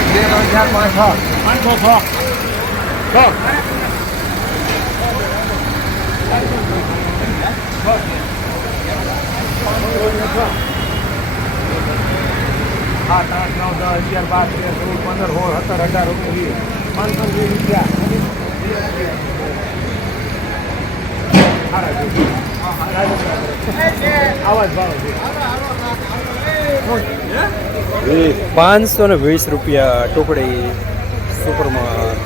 એક બે ત્રણ પાંચ છ પાંચસો છ સાત આઠ નવ દસ અગિયાર બાર તેર ચૌદ પંદર સોળ સત્તર અઢાર ઓગણીસ પાંચસો વીસ રૂપિયા. આવા જ ભાવ છે પાંચસો ને વીસ રૂપિયા ટુકડી સુપરમાં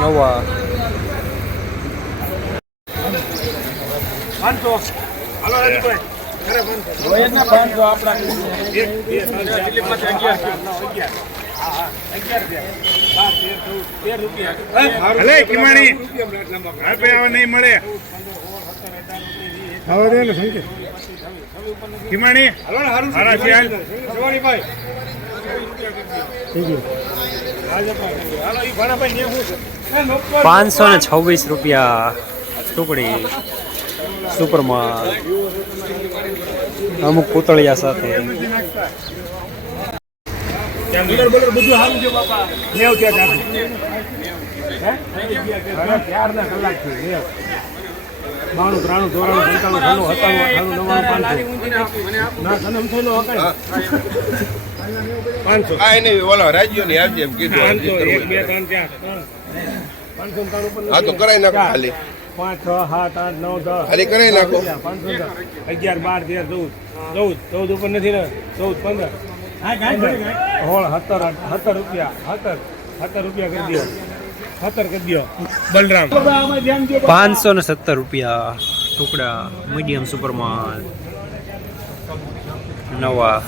નવા પાંચસો કિમાણી હા ભાઈ આવા નહીં મળે હવે સંકેત ને હારા છે હાલ. શિવાનીભાઈ હાલો ઈ ભાણાભાઈ ને શું છે. પાંચસો ને છવ્વીસ રૂપિયા ટુકડી સુપરમાં અમુક પૂતળિયા સાથે. ત્યારના કલાક બાણું ત્રાણું ચોરાણું પંચાણું છન્નું સત્તાણું અઠાણું નવ્વાણું પાંચસો. ના તને એમ થયેલો હકાય પાંચસો. આ નહીં ઓલો રાજ્યો ની આવજે એમ કીધું. એક બે ત્રણ ચાર. પાંચસો હા તો કરાઈ નાખો ખાલી. પાંચ છ સાત આઠ નવ દસ. ખાલી કરાવી નાખો. પાંચસો અગિયાર બાર તેર ચૌદ. ચૌદ ચૌદ ઉપર નથી ને? ચૌદ પંદર. પંદર. હોળ સત્તર સત્તર રૂપિયા. સત્તર સત્તર રૂપિયા કરી દો સત્તર કરી દો બલરામ. પાંચસો ને સત્તર રૂપિયા ટુકડા મીડિયમ સુપરમાં નવા.